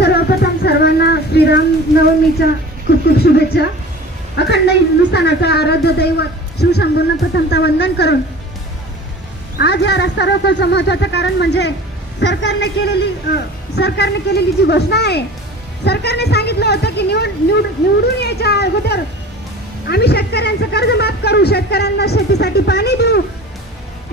सर्वप्रथम सर्वांना श्रीराम नवमीच्या खूप खूप शुभेच्छा। अखंड हिंदुस्थानाचा आराध्य दैवत शिवशंभूंना प्रथमतः वंदन करून आज या रस्ता रोकोचं महत्त्वाचं कारण म्हणजे सरकारने केलेली जी घोषणा आहे। सरकारने सांगितलं होतं की निवडून यायच्या अगोदर आम्ही शेतकऱ्यांचं कर्ज माफ करू, शेतकऱ्यांना शेतीसाठी पाणी देऊ,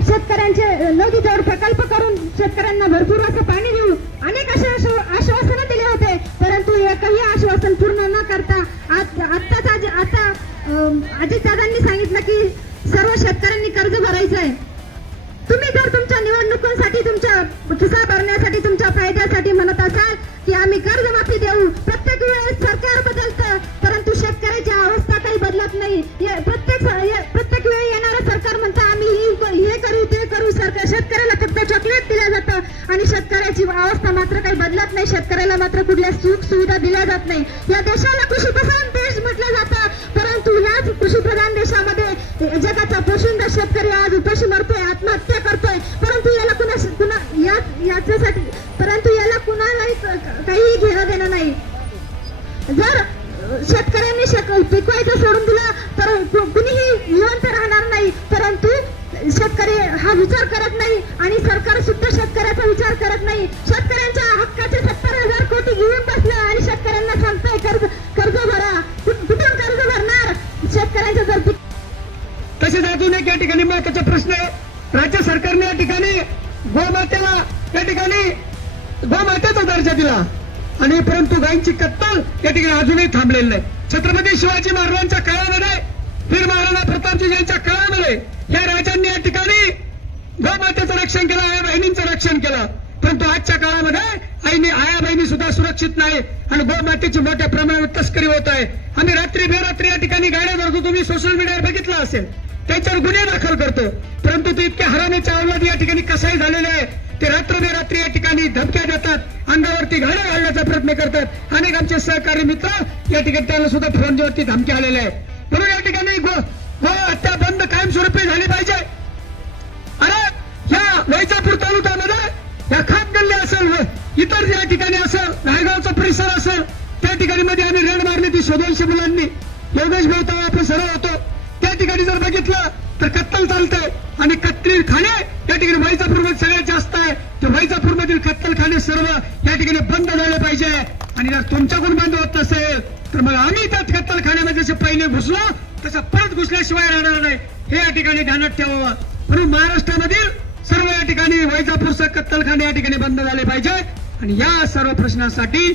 शेतकऱ्यांचे नदीजोड प्रकल्प करून शेतकऱ्यांना भरपूर असं पाणी देऊ, अनेक असे आश्वासन दिले होते। परंतु एकही आश्वासन पूर्ण न करता आता अजितदादांनी सांगितलं की सर्व शेतकऱ्यांनी कर्ज भरायचं आहे। तुम्ही जर तुमच्या निवडणुकांसाठी, तुमच्या खिसा भरण्यासाठी, तुमच्या फायद्यासाठी म्हणत असाल की आम्ही कर्जमाफी देऊ, प्रत्येक वेळेस सरकार बदलतं परंतु शेतकऱ्याची अवस्था काही बदलत नाही। प्रत्येक वेळी येणारं सरकार म्हणतं आम्ही हे करू ते करू, शेतकऱ्याला फक्त चॉकलेट दिलं जातं आणि शेतकऱ्याची अवस्था मात्र काही बदलत नाही। शेतकऱ्याला मात्र कुठल्या सुख सुविधा दिल्या जात नाही। या देशाला कृषीप्रधान देश म्हटलं जातं, परंतु याच कृषीप्रधान देशामध्ये जगाचा पोशिंदा शेतकरी आज उपाशी मरतोय, आत्महत्या करतोय, परंतु याला कुणालाही काही घेणं देणं नाही। जर शेतकऱ्यांनी पिकवायचं सोडून दिलं तर कुणीही जिवंत राहणार नाही, परंतु शेतकरी हा विचार करत नाही आणि सरकार सुद्धा शेतकऱ्याचा विचार करत नाही। शेतकऱ्यांच्या हक्काचे 70,000 कोटी घेऊन बसले आणि शेतकऱ्यांना सांगताय कर्ज भरा, कुठून कर्ज भरणार शेतकऱ्यांचं जर। तसेच अजून एक या ठिकाणी महत्त्वाचा प्रश्न आहे, राज्य सरकारने या ठिकाणी गोमातेला या ठिकाणी गोमातेचा दर्जा दिला आणि परंतु गायींची कत्तल या ठिकाणी अजूनही थांबलेली नाही। छत्रपती शिवाजी महाराजांच्या काळामध्ये, वीर महाराणा प्रतापजी यांच्या काळामध्ये या राजांनी या ठिकाणी गोमातेचं रक्षण केलं, आया बहिणींचं रक्षण केलं, परंतु आजच्या काळामध्ये आया बहिणी सुद्धा सुरक्षित नाही आणि गोमातेची मोठ्या प्रमाणात तस्करी होत आहे। आम्ही रात्री बेरात्री या ठिकाणी गाड्या धरतो, तुम्ही सोशल मीडियावर बघितलं असेल, त्याच्यावर गुन्हे दाखल करतो, परंतु ते इतके हरामीच्या अवलादी या ठिकाणी कसाही झालेले आहे। ते रात्र बेरात्री या ठिकाणी धमक्या देतात, अंगावरती घाड्या घालण्याचा प्रयत्न करतात। अनेक आमचे सहकारी मित्र या ठिकाणी त्यांना सुद्धा फोनवरती धमकी आलेल्या आहे। म्हणून या ठिकाणी गो हत्या बंद कायमस्वरूपी झाली पाहिजे। अरे या वैजापूर तालुक्यामध्ये या खात गल्ले असेल, इतर या ठिकाणी असेल, नायगावचा परिसर असेल, त्या ठिकाणी मध्ये आम्ही रेड मारली ती 200 मुलांनी, योगेश भाऊ आपण सरळ होतो, त्या ठिकाणी जर बघितलं तर कत्तल चालतंय आणि कत्तलखाने या ठिकाणी वैजापूरमध्ये सगळ्यात जास्त आहे। ते वैजापूरमधील कत्तलखाने सर्व या ठिकाणी बंद झाले पाहिजे आणि जर तुमच्याकडून बंद होत नसेल तर मग आम्ही त्या कत्तलखान्यामध्ये जसे पहिले घुसलो तसं परत घुसल्याशिवाय राहणार नाही, हे या ठिकाणी ध्यानात ठेवावं। म्हणून महाराष्ट्रामधील सर्व या ठिकाणी वैजापूरचं कत्तलखाने या ठिकाणी बंद झाले पाहिजे आणि या सर्व प्रश्नासाठी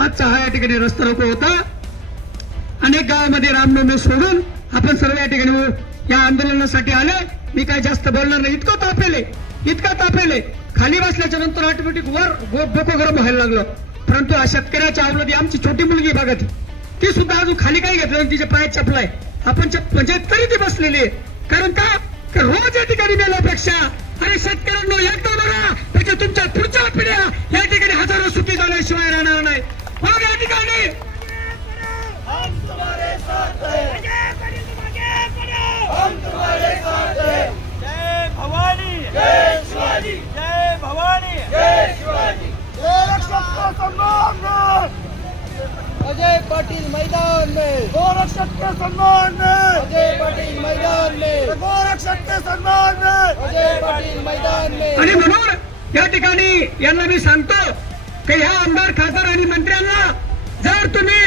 आजचा हा या ठिकाणी रस्ता रोको होता। अनेक गावामध्ये रामनवमी सोडून आपण सर्व या ठिकाणी या आंदोलनासाठी आले। मी काय जास्त बोलणार नाही, इतकं तापेले खाली बसल्याच्या नंतर ऑटोमॅटिक वर डोकं गरम व्हायला लागलं। परंतु शेतकऱ्याच्या अवलादी आमची छोटी मुलगी बघा, ती सुद्धा अजून खाली काही घेतलं, तिच्या पायात चपला आहे, आपण म्हणजे तरी ती बसलेली आहे। कारण का रोज या ठिकाणी मेल्यापेक्षा आणि शेतकऱ्यांना एकदा बघा म्हणजे तुमच्या पुढच्या पिढ्या या ठिकाणी हजारो सुखी झाल्याशिवाय राहणार नाही। मग या ठिकाणी जय भवानी, जय शिवाजी, जय भवानी, जय शिवाजी। गोरक्षक के सम्मान में अजय पाटिल मैदान में, गोरक्षक के सम्मान में अजय पाटिल मैदान में, गोरक्षक के सम्मान में अजय पाटिल मैदान में। आणि म्हणून या ठिकाणी यांना मी सांगतो की ह्या आमदार, खासदार आणि मंत्र्यांना जर तुम्ही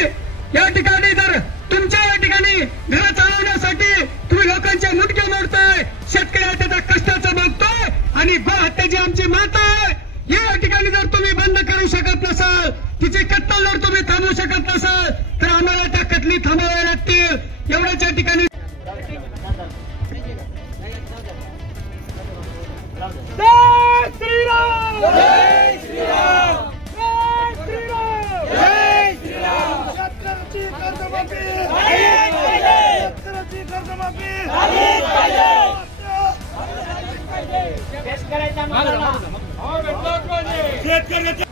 या ठिकाणी जर तुमच्या या ठिकाणी घर चालवण्यासाठी तुम्ही लोकांचे मुटके मोडताय, शेतकऱ्या त्याचा कष्टाचं बघतोय आणि गोहत्या जी आमची माता आहे या ठिकाणी जर तुम्ही बंद करू शकत नसाल, तिची कत्तल जर तुम्ही थांबवू शकत नसाल तर आम्हाला त्या कत्तली थांबवाव्या लागतील। एवढ्याच या ठिकाणी जय श्रीराम, जय श्रीराम, जय श्रीराम, जय श्रीराम। शेतकऱ्याची कर्जमाफी झालीच पाहिजे, शेतकऱ्याची कर्जमाफी झालीच पाहिजे, शेतकऱ्याच्या